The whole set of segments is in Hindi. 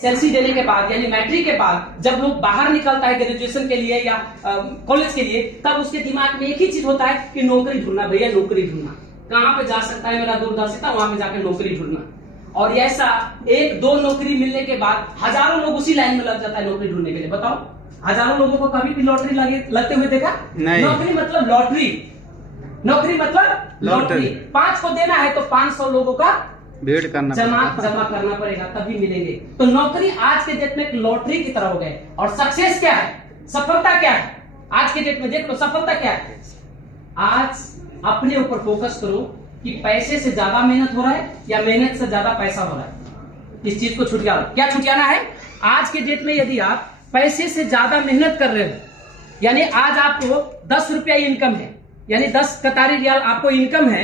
एसएलसी देने के बाद यानी मैट्रिक के बाद जब लोग बाहर निकलता है ग्रेजुएशन के लिए या कॉलेज के लिए, तब उसके दिमाग में एक ही चीज होता है कि नौकरी ढूंढना, भैया नौकरी ढूंढना, कहाँ पे जा सकता है मेरा दूरदर्शिता, वहां पे जाकर नौकरी ढूंढना। और ऐसा एक दो नौकरी मिलने के बाद हजारों लोग उसी लाइन में लग जाता है नौकरी ढूंढने के लिए। बताओ, हजारों लोगों को कभी भी लॉटरी लगते हुए देखा? नौकरी मतलब लॉटरी, नौकरी मतलब लॉटरी। 5 को देना है तो 500 लोगों का वेट करना, जमा करना पड़ेगा तभी मिलेंगे। तो नौकरी आज के डेट में एक लॉटरी की तरह हो गए। और सक्सेस क्या है, सफलता क्या है आज के डेट में? देख लो सफलता क्या है। आज अपने ऊपर फोकस करो कि पैसे से ज्यादा मेहनत हो रहा है या मेहनत से ज्यादा पैसा हो रहा है। इस चीज को छुटकारा, क्या छुटकारा है? आज के डेट में यदि आप पैसे से ज्यादा मेहनत कर रहे हो, यानी आज आपको 10 रुपया इनकम है, यानी 10 कतारी रियाल आपको इनकम है,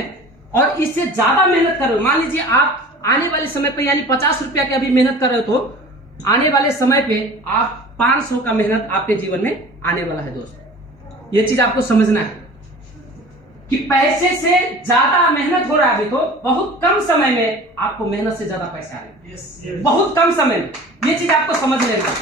और इससे ज्यादा मेहनत कर रहे हो, मान लीजिए आप आने वाले समय पे यानी 50 रुपया की अभी मेहनत कर रहे हो, तो आने वाले समय पे आप 500 का मेहनत आपके जीवन में आने वाला है। दोस्तों ये चीज आपको समझना है कि पैसे से ज्यादा मेहनत हो रहा है अभी, तो बहुत कम समय में आपको मेहनत से ज्यादा पैसे आ रहे हैं। बहुत कम समय में, ये चीज आपको समझ लेना।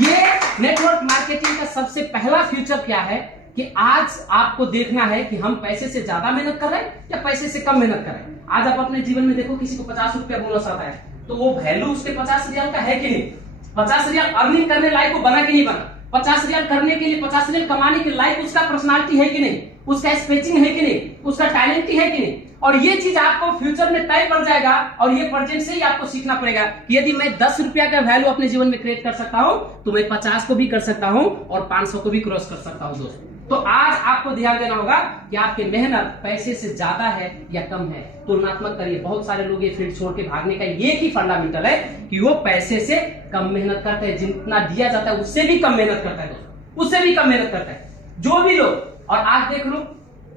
ये नेटवर्क मार्केटिंग का सबसे पहला फ्यूचर क्या है कि आज आपको देखना है कि हम पैसे से ज्यादा मेहनत कर रहे हैं या पैसे से कम मेहनत कर रहे हैं। आज आप अपने जीवन में देखो, किसी को 50 रुपया बोनस आता है तो वो वैल्यू उसके 50 रियाल का है कि नहीं? 50 रियाल अर्निंग करने लायक को बना कि नहीं बना? 50 रियाल करने के लिए, 50 रियाल कमाने के लायक उसका पर्सनालिटी है कि नहीं? उसका स्पीचिंग है कि नहीं? उसका टैलेंट है कि नहीं? और ये चीज आपको फ्यूचर में तय पड़ जाएगा। और ये प्रेजेंट से ही आपको सीखना पड़ेगा कि यदि मैं 10 रुपया का वैल्यू अपने जीवन में क्रिएट कर सकता हूं तो मैं 50 को भी कर सकता हूं और 500 को भी क्रॉस कर सकता हूं। दोस्तों तो आज आपको ध्यान देना होगा कि आपकी मेहनत पैसे से ज्यादा है या कम है। तुलनात्मक करिए। बहुत सारे लोग ये फील्ड छोड़ के भागने का एक ही फंडामेंटल है कि वो पैसे से कम मेहनत करते हैं, जितना दिया जाता है उससे भी कम मेहनत करता है। दोस्तों उससे भी कम मेहनत करता है जो भी लोग। और आज देख लो,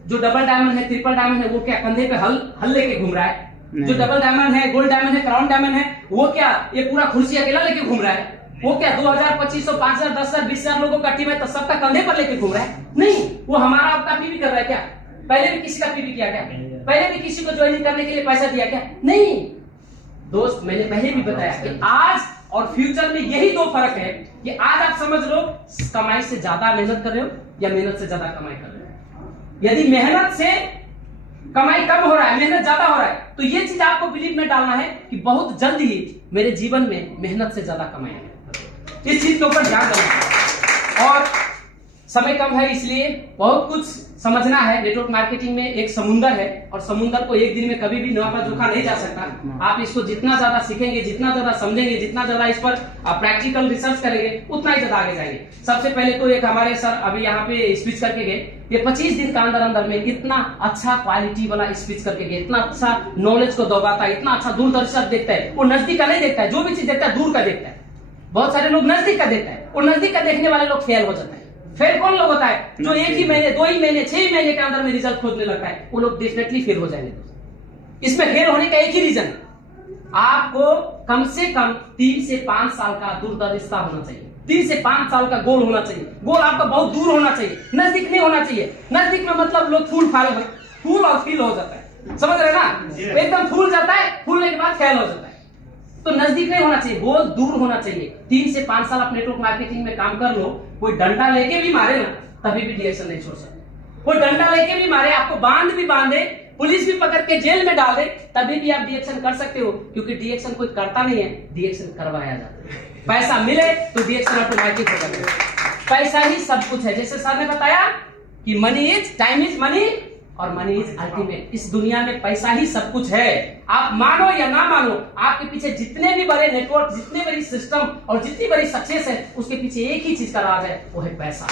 जो डबल डायमंड है, ट्रिपल डायमंड है, वो क्या कंधे पे हल लेके घूम रहा है? जो डबल डायमंड है, गोल्ड डायमंड है, क्राउन डायमंड है, वो क्या ये पूरा कुर्सी अकेला लेके घूम रहा है? वो क्या 2000, 2500, 5000, 10,000, 20,000 लोगों का टीम है तो सबका कंधे पर लेके घूम रहा है? नहीं, वो हमारा आपका पीवी कर रहा है क्या? पहले भी किसी का पीवी किया क्या? पहले भी किसी को ज्वाइनिंग करने के लिए पैसा दिया क्या? नहीं। दोस्त मैंने पहले भी बताया कि आज और फ्यूचर में यही दो फर्क है कि आज आप समझ लो कमाई से ज्यादा मेहनत कर रहे हो या मेहनत से ज्यादा कमाई कर रहे हो। यदि मेहनत से कमाई कम हो रहा है, मेहनत ज्यादा हो रहा है, तो ये चीज आपको बिलीव में डालना है कि बहुत जल्द ही मेरे जीवन में मेहनत से ज्यादा कमाई है। इस चीज के ऊपर ध्यान देना। और समय कम है इसलिए बहुत कुछ समझना है। नेटवर्क मार्केटिंग में एक समुंदर है और समुंदर को एक दिन में कभी भी नापा जोखा नहीं जा सकता। आप इसको जितना ज्यादा सीखेंगे, जितना ज्यादा समझेंगे, जितना ज्यादा इस पर प्रैक्टिकल रिसर्च करेंगे, उतना ही ज्यादा आगे जाएंगे। सबसे पहले तो एक हमारे सर अभी यहाँ पे स्पीच करके गए, ये 25 दिन के अंदर अंदर में इतना अच्छा क्वालिटी वाला स्पीच करके गए, इतना अच्छा नॉलेज को दबाता है, इतना अच्छा दूरदर्शन देखता है। वो नजदीक का नहीं देखता है, जो भी चीज देखता है दूर का देखता है। बहुत सारे लोग नजदीक का देखता है और नजदीक का देखने वाले लोग फेल हो जाते हैं। फेल कौन लोग होता है? जो एक ही महीने, 2 ही महीने, 6 महीने के अंदर में रिजल्ट खोजने लगता है, वो लोग डेफिनेटली फेल हो जाएंगे। इसमें फेल होने का एक ही रीजन, आपको कम से कम 3 से 5 साल का दूरदर्शिता होना चाहिए। 3 से 5 साल का गोल होना चाहिए। गोल आपका बहुत दूर होना चाहिए, नजदीक नहीं होना चाहिए। नजदीक में मतलब लोग फूल और फील हो जाता है, समझ रहे ना? एकदम फूल जाता है, फूलने के बाद फेल हो जाता है। तो नजदीक नहीं होना चाहिए, गोल दूर होना चाहिए। 3 से 5 साल आप नेटवर्क मार्केटिंग में काम कर लो, कोई डंडा लेके भी मारे ना तभी भी डायरेक्शन नहीं छोड़ सकते। कोई डंडा लेके भी मारे, आपको बांध भी बांधे, पुलिस भी पकड़ के जेल में डाल दे, तभी भी आप डायरेक्शन कर सकते हो, क्योंकि डायरेक्शन कोई करता नहीं है, डायरेक्शन करवाया जाता है। पैसा मिले तो डायरेक्शन ऑटोमेटिक हो जाता है। पैसा ही सब कुछ है। जैसे सर ने बताया कि money is time is money और मनी इज अल्टीमेट। इस दुनिया में पैसा ही सब कुछ है। आप मानो या ना मानो, आपके पीछे जितने भी बड़े नेटवर्क, जितने बड़ी सिस्टम और जितनी बड़ी सक्सेस है, उसके पीछे एक ही चीज का राज है, वो है पैसा।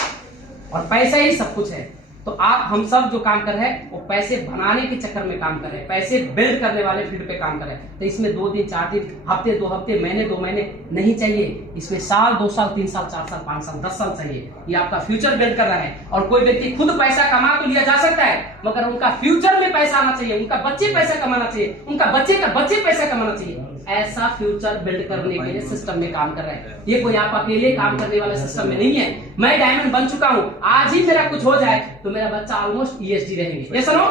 और पैसा ही सब कुछ है। तो आप हम सब जो काम कर रहे हैं वो पैसे बनाने के चक्कर में काम कर रहे हैं, पैसे बिल्ड करने वाले फील्ड पे काम कर रहे हैं। तो इसमें 2 दिन, 4 दिन, हफ्ते, 2 हफ्ते, महीने, 2 महीने नहीं चाहिए। इसमें साल, 2 साल, 3 साल, 4 साल, 5 साल, 10 साल चाहिए। ये आपका फ्यूचर बिल्ड कर रहा है। और कोई व्यक्ति खुद पैसा कमा तो लिया जा सकता है, मगर उनका फ्यूचर में पैसा आना चाहिए, उनका बच्चे पैसा कमाना चाहिए, उनका बच्चे का बच्चे पैसा कमाना चाहिए। ऐसा फ्यूचर बिल्ड करने के लिए सिस्टम में काम कर रहे हैं। ये कोई आप अकेले काम करने वाले सिस्टम में नहीं है। मैं डायमंड बन चुका हूं, आज ही मेरा कुछ हो जाए तो मेरा बच्चा ऑलमोस्ट ESD रहेंगे। ये सुनो,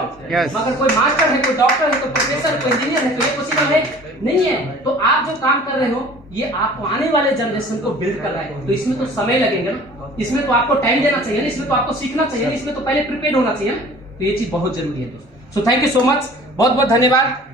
मगर कोई मास्टर है, कोई डॉक्टर है, कोई प्रोफेसर, कोई इंजीनियर है, तो ये पॉसिबल है नहीं है। तो आप जो काम कर रहे हो ये आप आने वाले जनरेशन को बिल्ड कर रहे हैं, तो इसमें तो समय लगेगा ना, इसमें तो आपको टाइम देना चाहिए ना, इसमें तो आपको सीखना चाहिए ना, इसमें तो पहले प्रिपेयर होना चाहिए ना, तो ये चीज बहुत जरूरी है दोस्तों। So thank you so much, बहुत बहुत धन्यवाद।